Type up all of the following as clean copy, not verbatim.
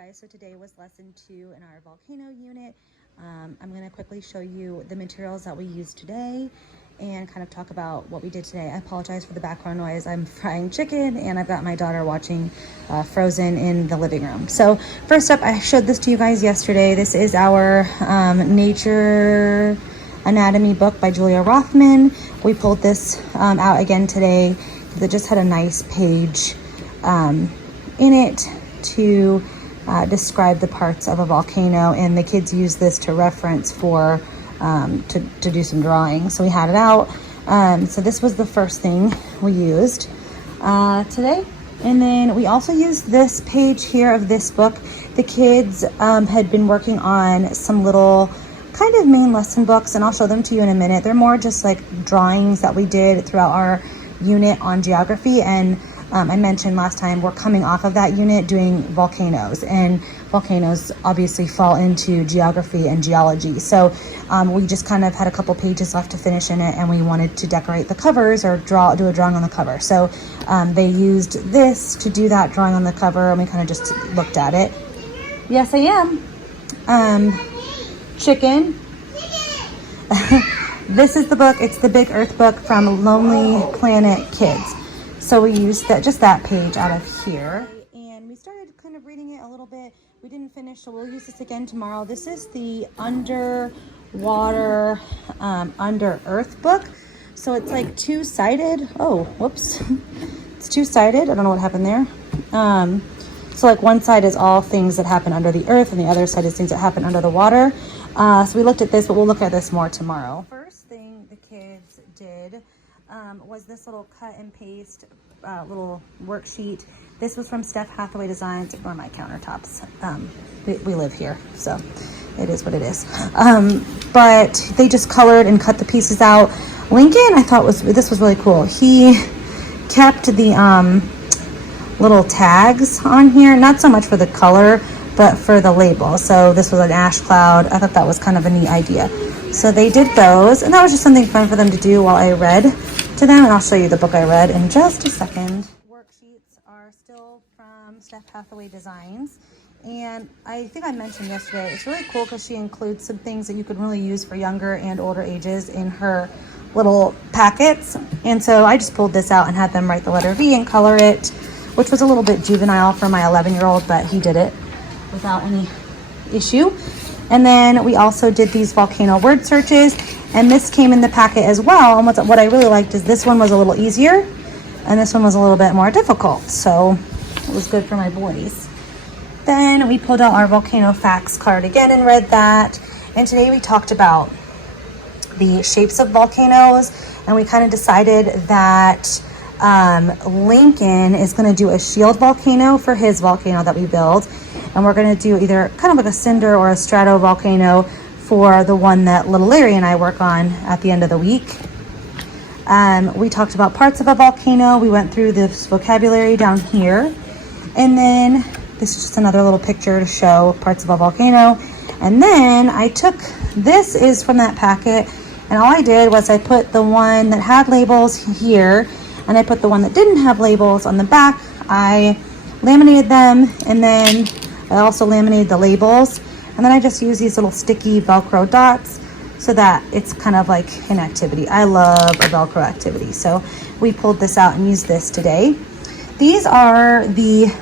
guys, so today was lesson 2 in our volcano unit. I'm going to quickly show you the materials that we used today and kind of talk about what we did today. I apologize for the background noise. I'm frying chicken and I've got my daughter watching Frozen in the living room. So first up, I showed this to you guys yesterday. This is our Nature Anatomy book by Julia Rothman. We pulled this out again today because it just had a nice page in it to describe the parts of a volcano, and the kids use this to reference for to do some drawing. So we had it out. So this was the first thing we used today. And then we also used this page here of this book. The kids had been working on some little kind of main lesson books, and I'll show them to you in a minute. They're more just like drawings that we did throughout our unit on geography, and I mentioned last time we're coming off of that unit doing volcanoes, and volcanoes obviously fall into geography and geology. So we just kind of had a couple pages left to finish in it, and we wanted to decorate the covers or do a drawing on the cover. So they used this to do that drawing on the cover, and we kind of just looked at it. Yes, I am. Chicken. This is the book. It's the Big Earth book from Lonely Planet Kids. So we used that page out of here, and we started kind of reading it a little bit. We didn't finish, so we'll use this again tomorrow. This is the underwater, under earth book. So it's like two-sided. Oh, whoops. It's two-sided. I don't know what happened there. So like one side is all things that happen under the earth, and the other side is things that happen under the water. So we looked at this, but we'll look at this more tomorrow. First thing the kids did was this little cut and paste little worksheet. This was from Steph Hathaway Designs. Ignore my countertops. We live here, so it is what it is. But they just colored and cut the pieces out. Lincoln, I thought this was really cool. He kept the little tags on here, not so much for the color, but for the label. So this was an ash cloud. I thought that was kind of a neat idea. So they did those, and that was just something fun for them to do while I read to them, and I'll show you the book I read in just a second. Worksheets are still from Steph Hathaway Designs, and I think I mentioned yesterday, it's really cool because she includes some things that you could really use for younger and older ages in her little packets. And so I just pulled this out and had them write the letter V and color it, which was a little bit juvenile for my 11-year-old, but he did it without any issue. And then we also did these volcano word searches, and this came in the packet as well. And what I really liked is this one was a little easier, and this one was a little bit more difficult. So it was good for my boys. Then we pulled out our volcano facts card again and read that. And today we talked about the shapes of volcanoes, and we kind of decided that Lincoln is going to do a shield volcano for his volcano that we build, and we're going to do either kind of like a cinder or a stratovolcano for the one that little Larry and I work on at the end of the week. We talked about parts of a volcano. We went through this vocabulary down here, and then this is just another little picture to show parts of a volcano. And then I took, this is from that packet, and all I did was I put the one that had labels here, and I put the one that didn't have labels on the back. I laminated them, and then I also laminated the labels, and then I just use these little sticky Velcro dots so that it's kind of like an activity. I love a Velcro activity, so we pulled this out and used this today. These are the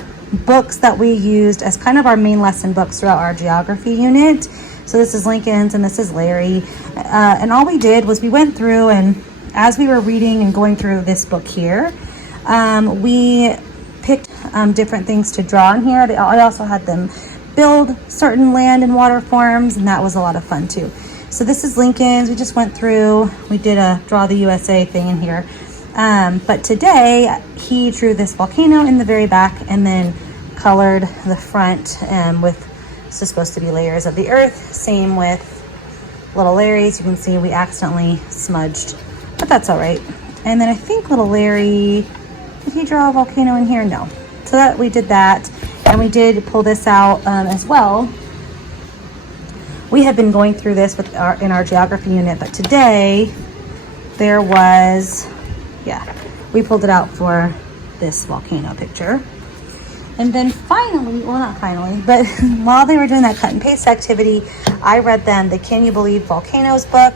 books that we used as kind of our main lesson books throughout our geography unit. So this is Lincoln's and this is Larry, and all we did was we went through, and as we were reading and going through this book here, we picked different things to draw in here. I also had them build certain land and water forms, and that was a lot of fun too. So this is Lincoln's. We just went through, we did a draw the USA thing in here. But today he drew this volcano in the very back and then colored the front with, this is supposed to be layers of the earth. Same with little Larry's. You can see we accidentally smudged, but that's all right. And then I think little Larry, did he draw a volcano in here? No. So that we did that, and we did pull this out as well. We have been going through this in our geography unit, but today there was, we pulled it out for this volcano picture. And then finally, well, not finally, but while they were doing that cut and paste activity, I read them the Can You Believe Volcanoes book.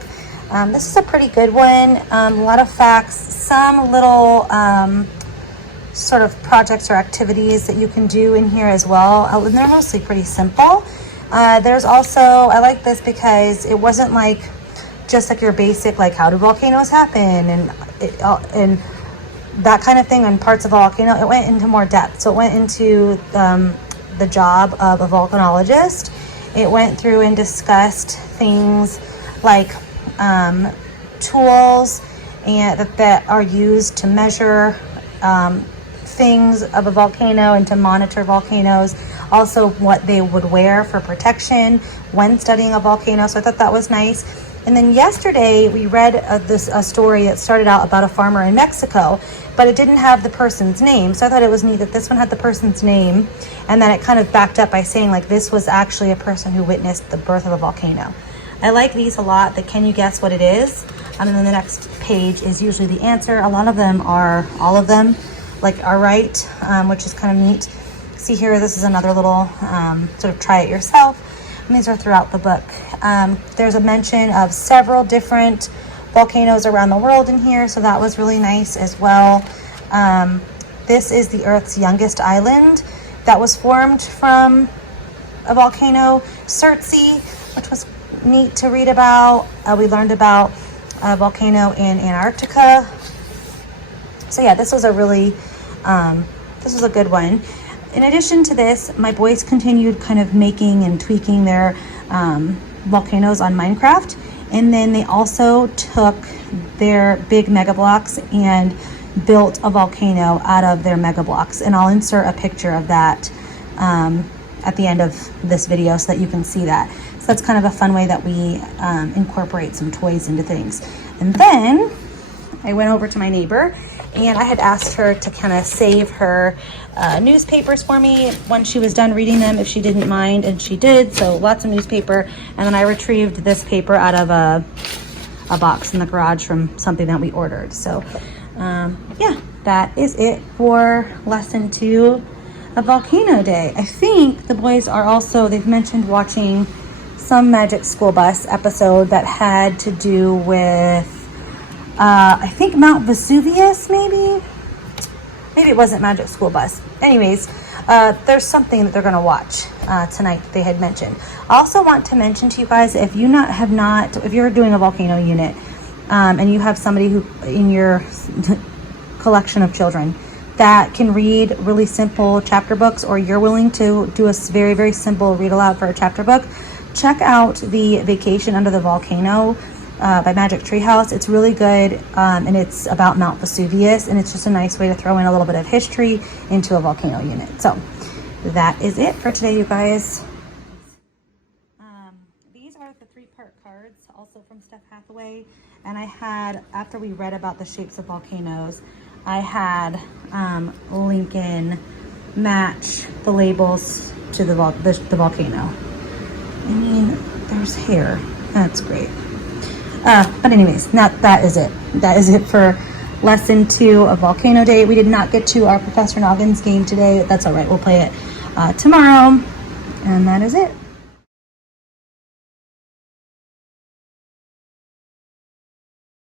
This is a pretty good one. A lot of facts, some little sort of projects or activities that you can do in here as well. And they're mostly pretty simple. There's also, I like this because it wasn't like just like your basic, like how do volcanoes happen and that kind of thing on parts of a volcano. It went into more depth. So it went into the job of a volcanologist. It went through and discussed things like tools and that are used to measure things of a volcano and to monitor volcanoes. Also what they would wear for protection when studying a volcano. So I thought that was nice. And then yesterday we read a story that started out about a farmer in Mexico, but it didn't have the person's name. So I thought it was neat that this one had the person's name, and then it kind of backed up by saying like this was actually a person who witnessed the birth of a volcano. I like these a lot. The Can You Guess What It Is? And then the next page is usually the answer. A lot of them are, all of them like are right, which is kind of neat. See here, this is another little sort of try it yourself. And these are throughout the book. There's a mention of several different volcanoes around the world in here, so that was really nice as well. This is the Earth's youngest island that was formed from a volcano, Surtsey, which was neat to read about. We learned about a volcano in Antarctica. So yeah, this was a really, this was a good one. In addition to this, my boys continued kind of making and tweaking their volcanoes on Minecraft. And then they also took their big mega blocks and built a volcano out of their mega blocks. And I'll insert a picture of that at the end of this video so that you can see that. So that's kind of a fun way that we incorporate some toys into things. And then I went over to my neighbor and I had asked her to kind of save her newspapers for me when she was done reading them, if she didn't mind, and she did. So lots of newspaper. And then I retrieved this paper out of a box in the garage from something that we ordered. So yeah, that is it for lesson 2 of Volcano Day. I think the boys are also, they've mentioned watching some Magic School Bus episode that had to do with I think Mount Vesuvius, maybe it wasn't Magic School Bus. Anyways, there's something that they're going to watch tonight that they had mentioned. I also want to mention to you guys, if you if you're doing a volcano unit and you have somebody who in your collection of children that can read really simple chapter books, or you're willing to do a very, very simple read aloud for a chapter book, check out the Vacation Under the Volcano by Magic Treehouse. It's really good, and it's about Mount Vesuvius, and it's just a nice way to throw in a little bit of history into a volcano unit. So that is it for today, you guys. These are the 3-part cards, also from Steph Hathaway, and I had, after we read about the shapes of volcanoes, I had Lincoln match the labels to the volcano. I mean, there's hair. That's great. But anyways, that is it. That is it for lesson 2 of Volcano Day. We did not get to our Professor Noggins game today. That's all right. We'll play it tomorrow. And that is it.